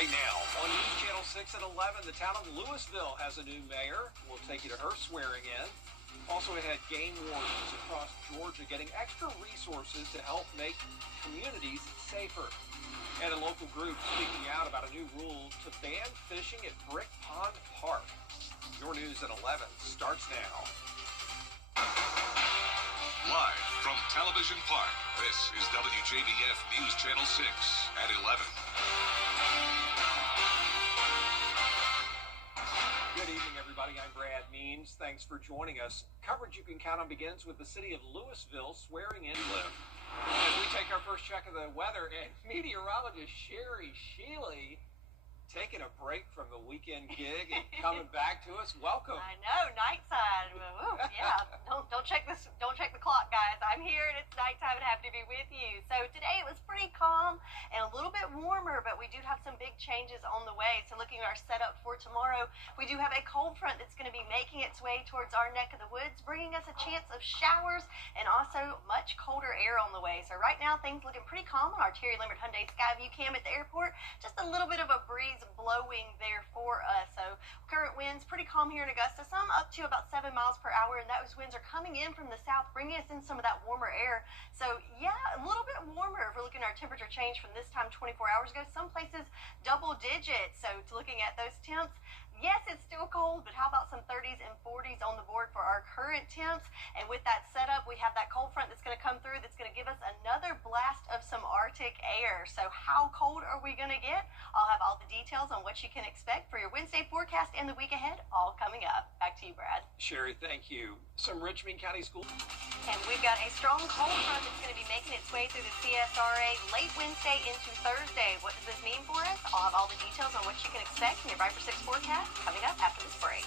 right now. On News Channel 6 at 11, the town of Louisville has a new mayor. We'll take you to her swearing in. Also, it had game wardens across Georgia getting extra resources to help make communities safer. And a local group speaking out about a new rule to ban fishing at Brick Pond Park. Your news at 11 starts now. Live from Television Park, this is WJBF News Channel 6 at 11. Good evening, everybody. I'm Brad Means. Thanks for joining us. Coverage you can count on begins with the city of Louisville swearing in live. As we take our first check of the weather, and meteorologist Sherry Shealy taking a break from the weekend gig and coming back to us. Welcome. I know, nightside. Ooh, yeah, don't check this. Don't check the clock, guys. I'm here and it's nighttime and happy to be with you. So today it was pretty calm and a little bit warmer, but we do have some big changes on the way. So looking at our setup for tomorrow, we do have a cold front that's going to be making its way towards our neck of the woods, bringing us a chance of showers and also much colder air on the way. So right now things looking pretty calm on our Terry Lambert Hyundai Skyview cam at the airport. Just a little bit of a breeze blowing there for us. So current winds pretty calm here in Augusta, some up to about 7 miles per hour, and those winds are coming in from the south, bringing us in some of that warmer air. So yeah, a little bit warmer if we're looking at our temperature change from this time 24 hours ago. Some places double digits. So to looking at those temps, yes, it's still cold, but how about some 30s and 40s on the board for our current temps? And with that setup, we have that cold front that's going to come through that's going to give us another blast of some Arctic air. So how cold are we going to get? I'll have all the details on what you can expect for your Wednesday forecast and the week ahead, all coming up. Back to you, Brad. Sherry, thank you. Some Richmond County schools. And we've got a strong cold front that's going to be making its way through the CSRA late Wednesday into Thursday. What does this mean for us? I'll have all the details on what you can expect in your Viper 6 forecast coming up after this break.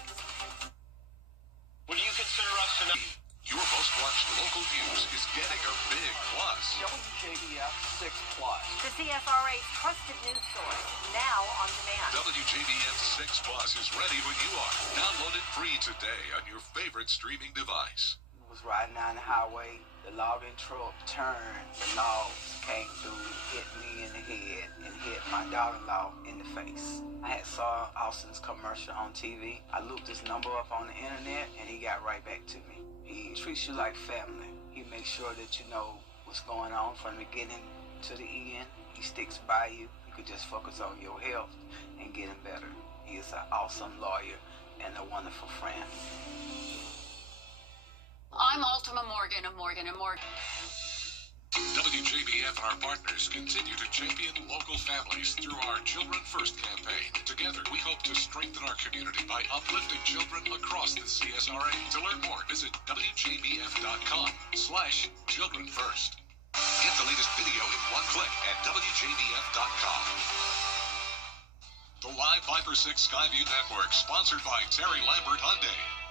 Would you consider us tonight? Your most watched local news is getting a big plus. WJBF 6 Plus. The CSRA's trusted news source, now on demand. WJBF 6 Plus is ready when you are. Download it free today on your favorite streaming device. I was riding down the highway, the logging truck turned, the logs came through, hit me in the head, and hit my daughter-in-law in the face. I had saw Austin's commercial on TV. I looked his number up on the internet, and he got right back to me. He treats you like family. He makes sure that you know what's going on from the beginning to the end. He sticks by you. You could just focus on your health and getting better. He is an awesome lawyer and a wonderful friend. I'm Ultima Morgan of Morgan & Morgan. WJBF and our partners continue to champion local families through our Children First campaign. Together, we hope to strengthen our community by uplifting children across the CSRA. To learn more, visit WJBF.com/Children First. Get the latest video in one click at WJBF.com. The live Viper 6 Skyview Network, sponsored by Terry Lambert Hyundai.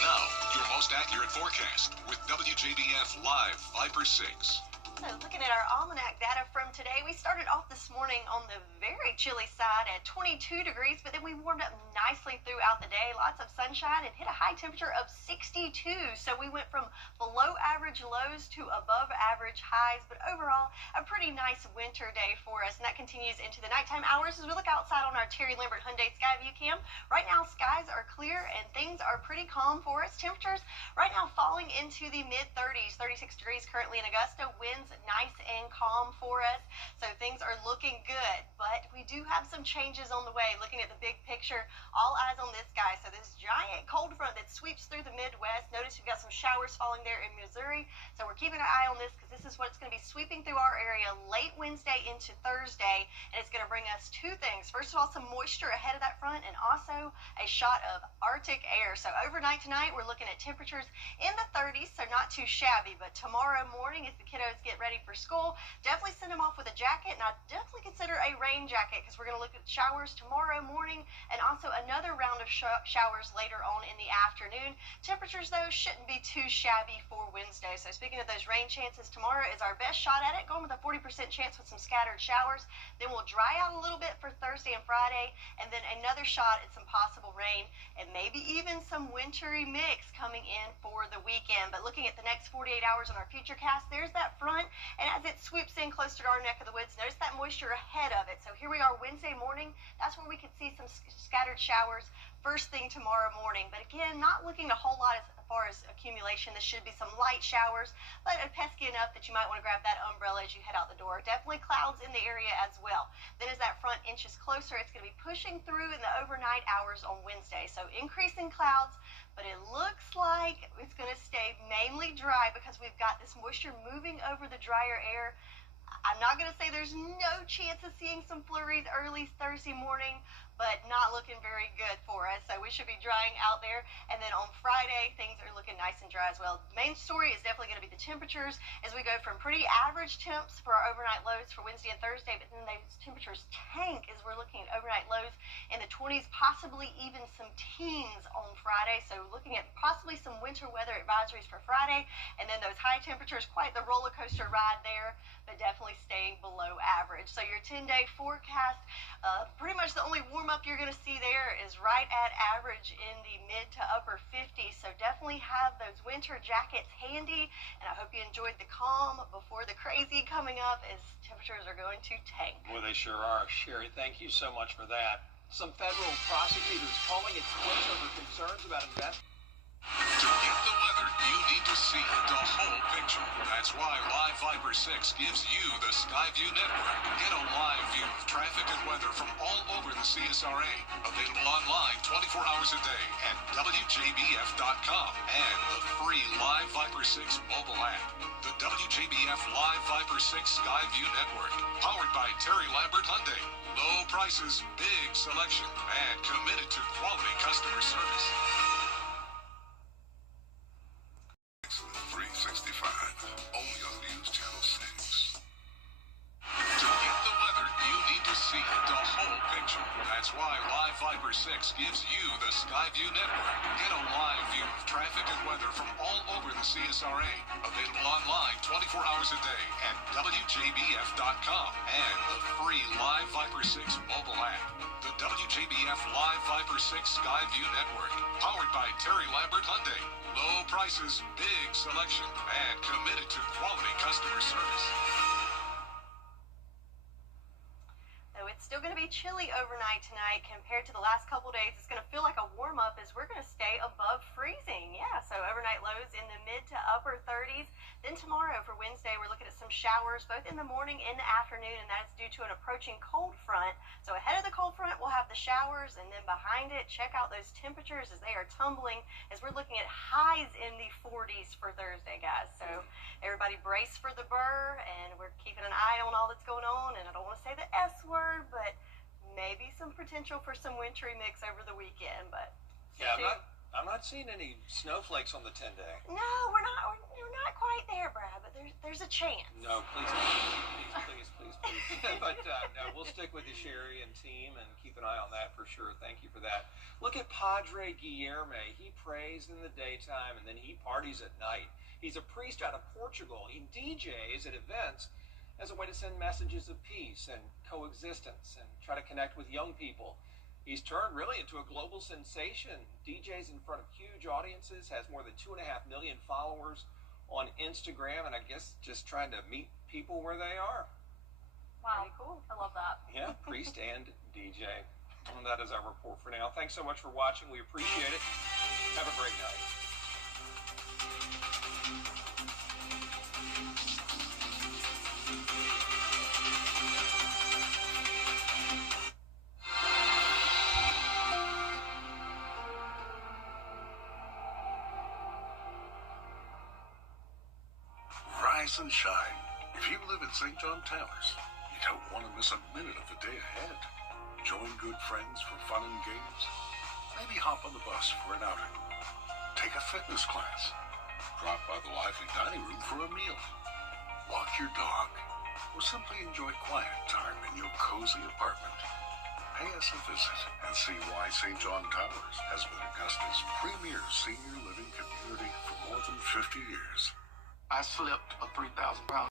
Now, your most accurate forecast with WJBF Live Viper 6. So looking at our almanac data from today, we started off this morning on the very chilly side at 22 degrees, but then we warmed up nicely throughout the day. Lots of sunshine and hit a high temperature of 62. So we went from below average lows to above average highs, but overall a pretty nice winter day for us. And that continues into the nighttime hours as we look outside on our Terry Lambert Hyundai Skyview cam. Right now skies are clear and things are pretty calm for us. Temperatures right now falling into the mid 30s, 36 degrees currently in Augusta. Winds nice and calm for us, so things are looking good, but we do have some changes on the way. Looking at the big picture, all eyes on this guy. So this giant cold front that sweeps through the Midwest. Notice we've got some showers falling there in Missouri, so we're keeping an eye on this because this is what's going to be sweeping through our area late Wednesday into Thursday, and it's going to bring us two things. First of all, some moisture ahead of that front, and also a shot of Arctic air. So overnight tonight, we're looking at temperatures in the 30s, so not too shabby, but tomorrow morning as the kiddos get ready for school, definitely send them off with a jacket, and I definitely consider a rain jacket because we're going to look at showers tomorrow morning and also another round of showers later on in the afternoon. Temperatures, though, shouldn't be too shabby for Wednesday. So speaking of those rain chances, tomorrow is our best shot at it, going with a 40% chance with some scattered showers. Then we'll dry out a little bit for Thursday and Friday, and then another shot at some possible rain and maybe even some wintry mix coming in for the weekend. But looking at the next 48 hours on our future cast, there's that front, and as it sweeps in closer to our neck of neck of the woods. Notice that moisture ahead of it. So here we are Wednesday morning. That's where we could see some scattered showers first thing tomorrow morning. But again, not looking a whole lot as far as accumulation. This should be some light showers, but pesky enough that you might want to grab that umbrella as you head out the door. Definitely clouds in the area as well. Then as that front inches closer, it's going to be pushing through in the overnight hours on Wednesday. So increasing clouds, but it looks like it's going to stay mainly dry because we've got this moisture moving over the drier air. I'm not going to say there's no chance of seeing some flurries early Thursday morning, but not looking very good for us. So we should be drying out there. And then on Friday, things are looking nice and dry as well. The main story is definitely going to be the temperatures as we go from pretty average temps for our overnight lows for Wednesday and Thursday, but then those temperatures tank as we're looking at overnight lows in the 20s, possibly even some teens on Friday. So looking at possibly some winter weather advisories for Friday, and then those high temperatures, quite the roller coaster ride there, but definitely staying below average. So your 10-day forecast, pretty much the only warm up you're going to see there is right at average in the mid to upper 50s. So definitely have those winter jackets handy, and I hope you enjoyed the calm before the crazy coming up as temperatures are going to tank. Boy, they sure are. Sherry, thank you so much for that. Some federal prosecutors calling it quits over concerns about investment. To get the weather, you need to see the whole picture. That's why Live Viper 6 gives you the Skyview network. Get a live view of traffic and weather from all over the CSRA. Available online 24 hours a day at WJBF.com and the free Live Viper 6 mobile app. The WJBF Live Viper 6 Skyview network, powered by Terry Lambert Hyundai. Low prices, big selection, and committed to quality customer service. 365, only on News Channel 6. To get the weather, you need to see the whole picture. That's why Live Viper 6 gives you the Skyview network. Get a live view of traffic and weather from all over the CSRA. Available online 24 hours a day at WJBF.com and the free Live Viper 6 mobile app. The WJBF Live Viper 6 Skyview network, powered by Terry Lambert Hyundai. Low prices, big selection, and committed to quality customer service. So it's still going to be chilly overnight tonight compared to the last couple days. It's going to feel like a warm up as we're going to stay above freezing. Yeah, so overnight lows in the mid to upper 30s. Then tomorrow for Wednesday, we're looking at some showers both in the morning and the afternoon, and that's due to an approaching cold front. So ahead of the cold front, we'll have the showers, and then behind it, check out those temperatures as they are tumbling as we're looking at highs in the 40s for Thursday, guys. So everybody brace for the burr, and we're keeping an eye on all that's going on. And I don't want to say the S word, but maybe some potential for some wintry mix over the weekend. But Yeah, I'm not seeing any snowflakes on the 10-day. no, we're not quite there, Brad, but there's a chance. No, please, please. But no, we'll stick with you, Sherry and team, and keep an eye on that for sure. Thank you for that. Look at Padre Guilherme. He prays in the daytime, and then he parties at night. He's a priest out of Portugal. He DJs at events as a way to send messages of peace and coexistence and try to connect with young people. He's turned really into a global sensation. DJs in front of huge audiences, has more than 2.5 million followers on Instagram, and I guess just trying to meet people where they are. Wow, pretty cool. I love that. Yeah, priest and DJ. And that is our report for now. Thanks so much for watching. We appreciate it. Have a great night. Rise and shine. If you live in St. John Towers, you don't want to miss a minute of the day ahead. Join good friends for fun and games. Maybe hop on the bus for an outing. Take a fitness class. Drop by the lively dining room for a meal. Walk your dog. Or simply enjoy quiet time in your cozy apartment. Pay us a visit and see why St. John Towers has been Augusta's premier senior living community for more than 50 years. I slipped a 3,000 pound